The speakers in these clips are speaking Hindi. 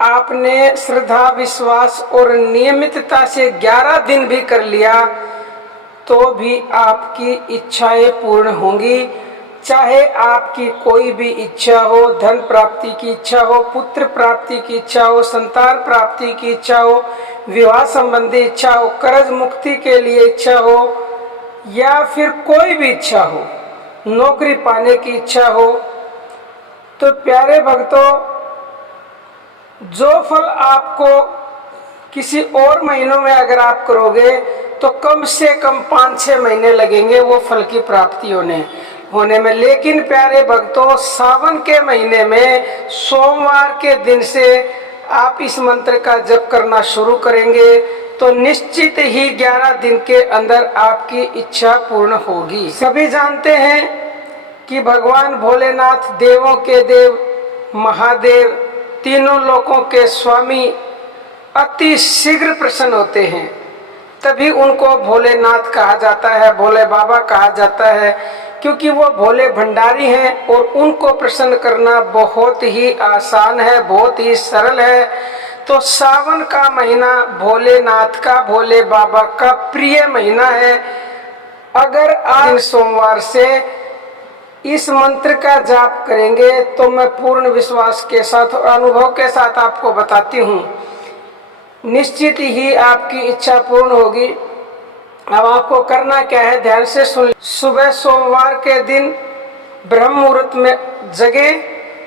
आपने श्रद्धा, विश्वास और नियमितता से 11 दिन भी कर लिया तो भी आपकी इच्छाएं पूर्ण होंगी। चाहे आपकी कोई भी इच्छा हो, धन प्राप्ति की इच्छा हो, पुत्र प्राप्ति की इच्छा हो, संतान प्राप्ति की इच्छा हो, विवाह संबंधी इच्छा हो, कर्ज मुक्ति के लिए इच्छा हो, या फिर कोई भी इच्छा हो, नौकरी पाने की इच्छा हो, तो प्यारे भक्तों, जो फल आपको किसी और महीनों में अगर आप करोगे तो कम से कम 5-6 महीने लगेंगे वो फल की प्राप्ति होने में। लेकिन प्यारे भक्तों, सावन के महीने में सोमवार के दिन से आप इस मंत्र का जप करना शुरू करेंगे तो निश्चित ही 11 दिन के अंदर आपकी इच्छा पूर्ण होगी। सभी जानते हैं कि भगवान भोलेनाथ देवों के देव, महादेव, तीनों लोकों के स्वामी अति शीघ्र प्रसन्न होते हैं, तभी उनको भोलेनाथ कहा जाता है, भोले बाबा कहा जाता है, क्योंकि वो भोले भंडारी हैं और उनको प्रसन्न करना बहुत ही आसान है, बहुत ही सरल है। तो सावन का महीना भोलेनाथ का, भोले बाबा का प्रिय महीना है। अगर आज सोमवार से इस मंत्र का जाप करेंगे तो मैं पूर्ण विश्वास के साथ और अनुभव के साथ आपको बताती हूँ, निश्चित ही आपकी इच्छा पूर्ण होगी। अब आपको करना क्या है, ध्यान से सुन। सुबह सोमवार के दिन ब्रह्म मुहूर्त में जगे,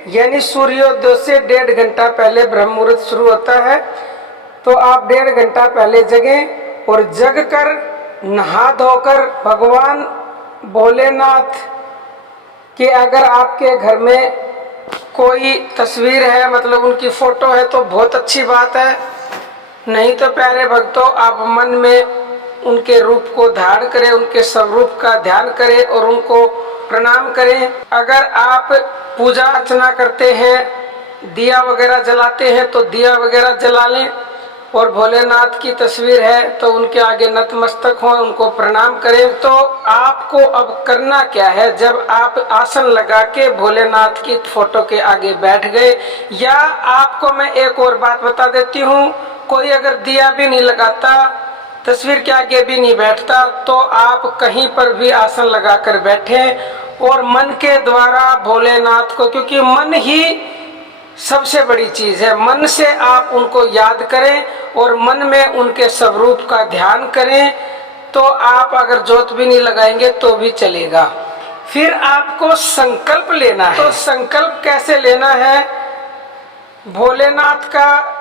यानी सूर्योदय से 1.5 घंटा पहले ब्रह्म मुहूर्त शुरू होता है, तो आप 1.5 घंटा पहले जगें और जगकर नहा धोकर भगवान भोलेनाथ कि अगर आपके घर में कोई तस्वीर है, मतलब उनकी फोटो है, तो बहुत अच्छी बात है। नहीं तो प्यारे भक्तों, आप मन में उनके रूप को धारण करें, उनके स्वरूप का ध्यान करें और उनको प्रणाम करें। अगर आप पूजा अर्चना करते हैं, दिया वगैरह जलाते हैं, तो दिया वगैरह जला लें। और भोलेनाथ की तस्वीर है तो उनके आगे नतमस्तक हों, उनको प्रणाम करें। तो आपको अब करना क्या है, जब आप आसन लगा के भोलेनाथ की फोटो के आगे बैठ गए, या आपको मैं एक और बात बता देती हूँ, कोई अगर दिया भी नहीं लगाता, तस्वीर के आगे भी नहीं बैठता, तो आप कहीं पर भी आसन लगाकर बैठे और मन के द्वारा भोलेनाथ को, क्योंकि मन ही सबसे बड़ी चीज है, मन से आप उनको याद करें और मन में उनके स्वरूप का ध्यान करें। तो आप अगर जोत भी नहीं लगाएंगे तो भी चलेगा। फिर आपको संकल्प लेना है। तो संकल्प कैसे लेना है, भोलेनाथ का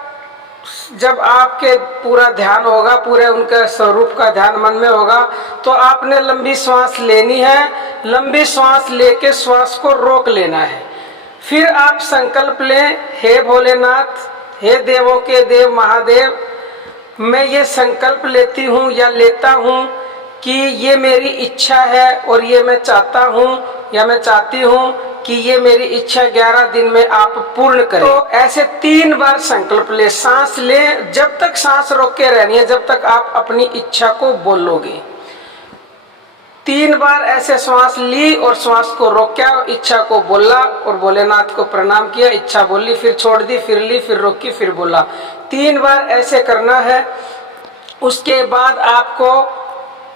जब आपके पूरा ध्यान होगा, पूरे उनके स्वरूप का ध्यान मन में होगा, तो आपने लंबी श्वास लेनी है। लंबी श्वास लेके श्वास को रोक लेना है। फिर आप संकल्प लें, हे भोलेनाथ, हे देवों के देव महादेव, मैं ये संकल्प लेती हूँ या लेता हूँ कि ये मेरी इच्छा है और ये मैं चाहता हूँ या मैं चाहती हूँ कि ये मेरी इच्छा 11 दिन में आप पूर्ण करें। तो ऐसे 3 बार संकल्प ले, सांस ले, जब तक सांस रोक के रहनी है, जब तक आप अपनी इच्छा को बोलोगे। 3 बार ऐसे श्वास ली और श्वास को रोका, इच्छा को बोला और भोलेनाथ को प्रणाम किया, इच्छा बोली, फिर छोड़ दी, फिर ली, फिर रोकी, फिर बोला। 3 बार ऐसे करना है। उसके बाद आपको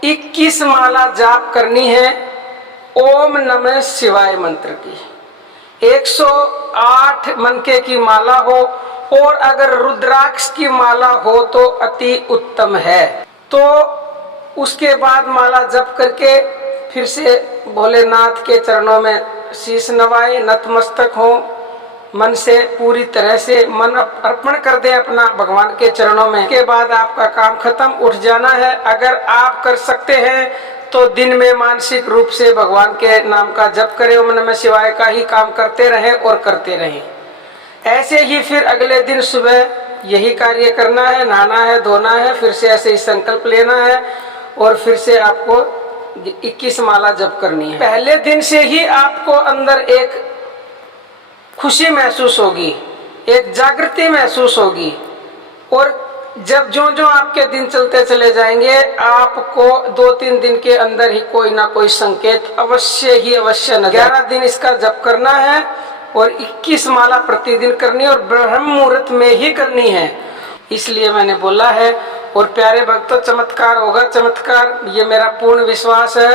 21 माला जाप करनी है ओम नमः शिवाय मंत्र की। 108 मनके की माला हो, और अगर रुद्राक्ष की माला हो तो अति उत्तम है। तो उसके बाद माला जप करके फिर से भोलेनाथ के चरणों में शीश नवाए, नतमस्तक हो, मन से पूरी तरह से मन अर्पण कर दे अपना भगवान के चरणों में। के बाद आपका काम खत्म, उठ जाना है। अगर आप कर सकते हैं तो दिन में मानसिक रूप से भगवान के नाम का जप करें, ओम नमः शिवाय का ही काम करते रहें और करते रहें। ऐसे ही फिर अगले दिन सुबह यही कार्य करना है, नहाना है, धोना है, फिर से ऐसे ही संकल्प लेना है और फिर से आपको 21 माला जप करनी है। पहले दिन से ही आपको अंदर एक खुशी महसूस होगी, एक जागृति महसूस होगी, और जब जो जो आपके दिन चलते चले जाएंगे, आपको 2-3 दिन के अंदर ही कोई ना कोई संकेत अवश्य ही अवश्य नजर। 11 दिन इसका जप करना है और 21 माला प्रतिदिन करनी और ब्रह्म मुहूर्त में ही करनी है, इसलिए मैंने बोला है। और प्यारे भक्तों, चमत्कार होगा, चमत्कार, ये मेरा पूर्ण विश्वास है।